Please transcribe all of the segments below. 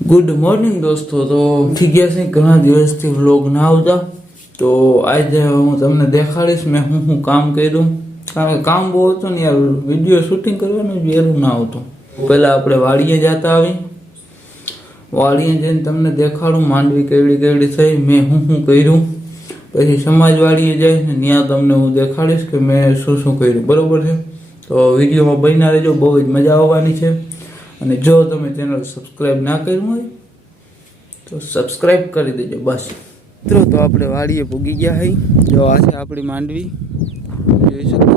Good morning દોસ્તો. તો થઈ ગયા છે ઘણા દિવસથી વ્લોગ ના આવતા, તો આજે હું તમને દેખાડીશ મેં હું કામ કર્યું. કારણ કે કામ બહુ હતું ને યાર, વિડીયો શૂટિંગ કરવાનું જ વહેલું ના આવતું. પહેલાં આપણે વાડીએ જતા આવી, વાડીએ જઈને તમને દેખાડું માંડવી કેવડી કેવડી થઈ, મેં હું કર્યું. પછી સમાજવાડીએ જઈને ત્યાં તમને હું દેખાડીશ કે મેં શું કર્યું. બરાબર છે? તો વિડીયોમાં બન્યા રહેજો, બહુ જ મજા આવવાની છે. અને જો તમે ચેનલ સબસ્ક્રાઈબ ના કર્યું હોય તો સબસ્ક્રાઈબ કરી દેજો બસ. મિત્રો તો આપણે વાડીએ પૂગી ગયા હઈ. જો આ છે આપણી માંડવી, જોઈ શકો.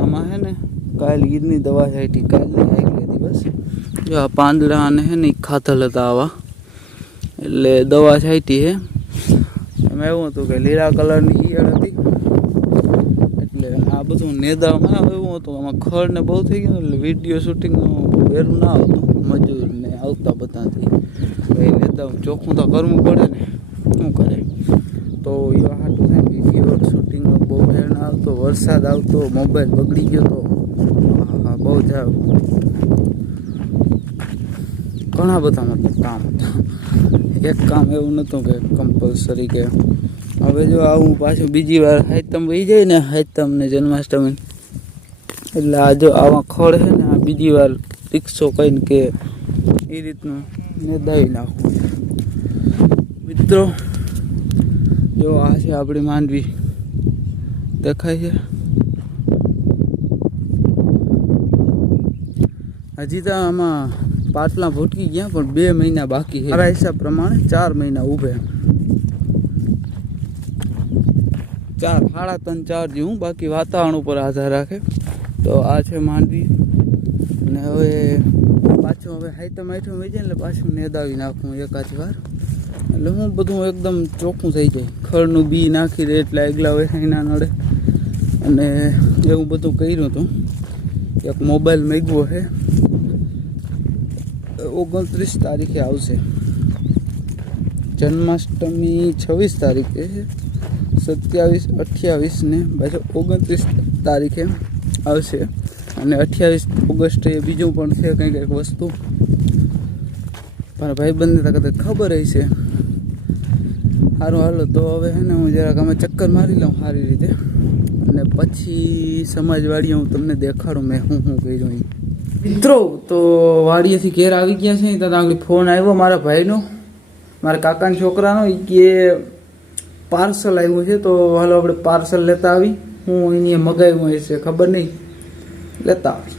આમાં હે ને કાલ ઈદની દવા છાંટી, કાલની આવી લીધી બસ. જો આ પાંદડા અને હે ને ખાતર હતા આવા, એટલે દવા છાંટી હે. એમાં એવું હતું કે લીલા કલરની ઈયળ હતી, એટલે આ બધું નેદામાં એવું હતું. આમાં ખડ ને બહુ થઈ ગયું, એટલે વિડીયો શૂટિંગનું વહેલું ના આવતું. મજૂર ને આવતા બધાથી ભાઈ નેદા ચોખ્ખું તો કરવું પડે ને, શું કરે. તો એવા હાટું થાય વિડીયો શૂટિંગનો બહુ ફેર ના આવતો. વરસાદ આવતો, મોબાઈલ બગડી ગયો તો બહુ જ ઘણા બધા મતલબ કામ હતા. એક કામ એવું નહોતું કે કમ્પલસરી કે હવે જો આવું પાછું બીજી વાર હાઈતમ વહી જાય ને, હાઈતમ ને જન્માષ્ટમી, એટલે આ જો આવા ખડ છે ને આ બીજી વાર રિક્ષો કહીને કે એ રીતનું નેદાવી નાખવું. મિત્રો જો આ છે આપણી માંડવી, દેખાય છે. હજી તો આમાં પાટલા ભૂટકી ગયા, પણ 2 મહિના બાકી છે. મારા હિસાબ પ્રમાણે 4 મહિના ઊભે, 4, 3.5, 4 જેવું, બાકી વાતાવરણ ઉપર આધાર રાખે. તો આ છે માંડવી. અને હવે પાછું હવે હાઈતમ વહી જાય એટલે પાછું નેદાવી નાખું એકાદ વાર, એટલે હું બધું એકદમ ચોખ્ખું થઈ જાય. ખડનું બી નાખી દે એટલે આગલા વેસાઈ ના નડે. અને એવું બધું કર્યું હતું. એક મોબાઈલ મેગવો છે, 29 તારીખે આવશે. જન્માષ્ટમી 26 તારીખે છે, 27, 28 ને પાછો 29 તારીખે આવશે. અને 28 ઓગસ્ટે બીજું પણ છે કંઈક વસ્તુ, પણ ભાઈબંધને તો કદાચ ખબર હશે. સારું હાલો, તો હવે છે ને હું જરાક અમે ચક્કર મારી લઉં સારી રીતે, અને પછી સમાજવાડીએ હું તમને દેખાડું મેં હું કર્યું. મિત્રો તો વાડીએથી ઘેર આવી ગયા છે, ત્યાં આગળ ફોન આવ્યો મારા ભાઈનો, મારા કાકાના છોકરાનો. એ કે પાર્સલ આવ્યું છે, તો હાલો આપણે પાર્સલ લેતા આવી. હું અહીંયા મગાવ્યું હશે ખબર નહીં, લેતા આવી.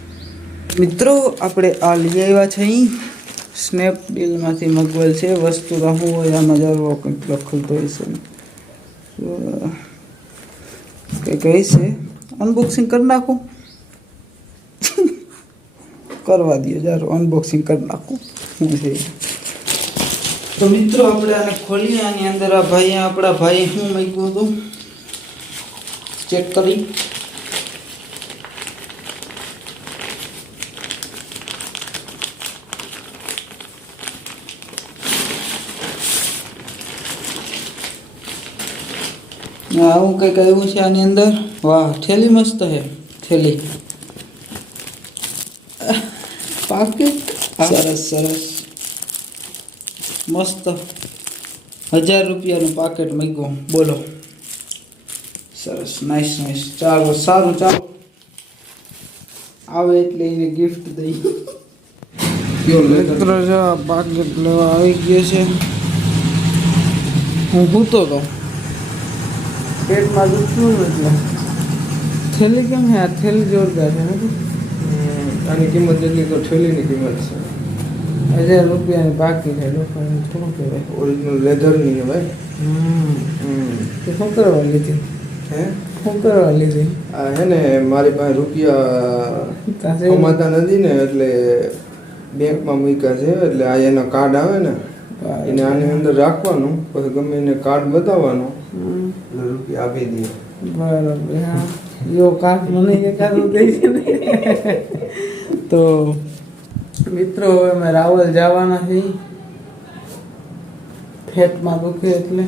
મિત્રો આપણે આ લઈ આવ્યા છે, અહીં સ્નેપડીલમાંથી મગવેલ છે વસ્તુ. હું હોય આમાં જરૂર કંઈક લખેલું હોય છે, કંઈક છે. અનબોક્સિંગ કરી નાખું, કરવા દો યાર, અનબોક્સિંગ કરી નાખું શું છે. તો મિત્રો આપણે આને ખોલીએ. આની અંદર આ ભાઈ, આપણા ભાઈ શું મૂક્યું હતું ચેક કરી. આવું કંઈક આવ્યું છે આની અંદર. વાહ, થેલી મસ્ત છે, થેલી પાકેટ સરસ સરસ મસ્ત. 1000 રૂપિયાનું પાકેટ મૂક્યું, બોલો. સરસ, નાઈસ નાઈસ. ચાલો સારું, ચાલો આવે એટલે એને ગિફ્ટ દઈ. મિત્રો જો પાકેટ લેવા આવી ગયો છે. હું ભૂતો તો પેટમાં દુખતું એટલે. થેલી કેમ છે? આ થેલી જોરદાર છે. આની કિંમત જેટલી તો થેલીની કિંમત છે. 1000 રૂપિયાની બાકી છે. લોકોને થોડું કહેવાય. ઓરિજિનલ લેધરની છે ભાઈ. તો શું કરવા લીધી? હે, શું કરવા લીધી? આ હે ને મારી પાસે રૂપિયા કમાતા નથી ને, એટલે બેંકમાં મૂક્યા છે. એટલે આ એના કાર્ડ આવે ને, એને આની અંદર રાખવાનું, પછી ગમે એને કાર્ડ બતાવવાનું, એટલે રૂપિયા આપી દઈએ. બરાબર. હા, યો કાર્ડ મને એકાદું દઈ છે ને. તો મિત્રો હવે અમે રાવલ જવાના છીએ, ફેટમાં દુખે એટલે.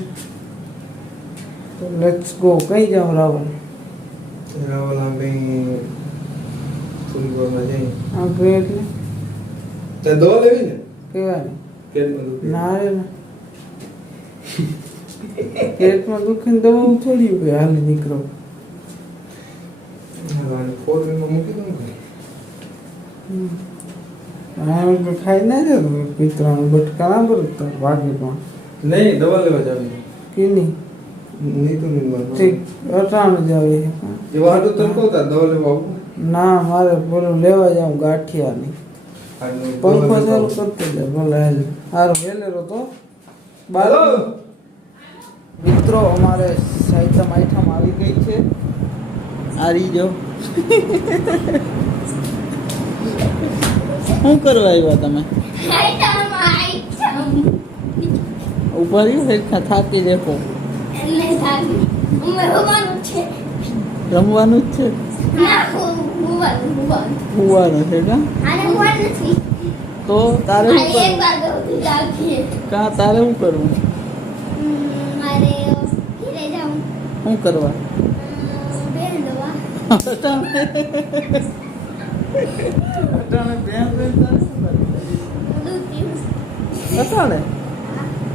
તો લેટ્સ ગો. કઈ જાઉં રાવલ? રાવલ આ કંઈ સુરગોમાં જઈ આગળ એટલે તે દવા લેવી ને કેવાની પેટમાં દુખે ના રે ના પેટમાં દુખે ને દવા થોડી હોય હાલ નીકળો હા ફોર વ્હીલમાં મૂકી દઉં ને હા તો ખાઈ ના જાય પિત્રાનું બટકા ના ભરતા વાગીમાં નહીં દવા લેવા જાવી કીની નહીં તો નહીં મારવા. ઠીક અટાણ જ આવે એવા હાટું તને કહું તાર દવા લેવા આવું ના મારે પેલું લેવા જાઉં ગાંઠિયાની પંખો ચાલુ કરતો જાય ભલે હાલ હારું વેલેરો તો બાલો મિત્રો અમારે સાહિત્ય આઈટમ આવી ગઈ છે આરી જો શું કરવા આવ્યા તમે ઉપર સરખા થાકી દેખો રમવાનું જ છે હુવાનું છે કા તો તારે શું કરવું કા તારે શું કરવું શું કરવા અટાણે બેન બેન તારે શું કરવું અટાણે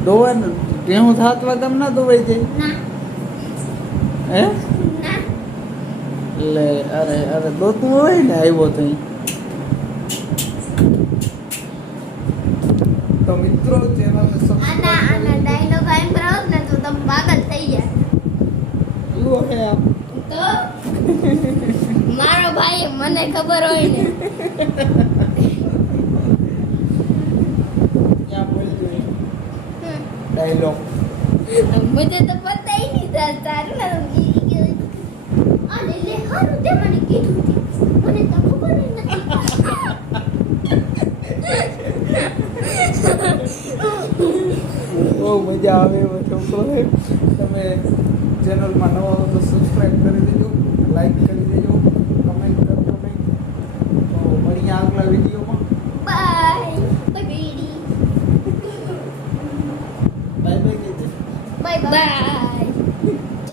દોવાનું ભેહું થાત વાગમ ના દોવાઈ જાય હે લે અરે અરે દોતું હોય ને આવ્યો તો તો મિત્રો ચેનલને મારો ભાઈ મને ખબર હોય ને ક્યાં બોલી ડાયલોગ मुझे तो पता ही नहीं था तारू ना अरे ले हारू ते મને કીધું મને તો ખબર જ નથી બહુ મજા આવે એવો છોકરો છે તમે ચેનલમાં નવા હો તો સબસ્ક્રાઈબ કરી દેજો લાઈક કરી દેજો કમેન્ટ કરજો કંઈક તો મળીએ આગલા વિડીયોમાં બાય બાય બેડી બાય બાય કીધું બાય બાય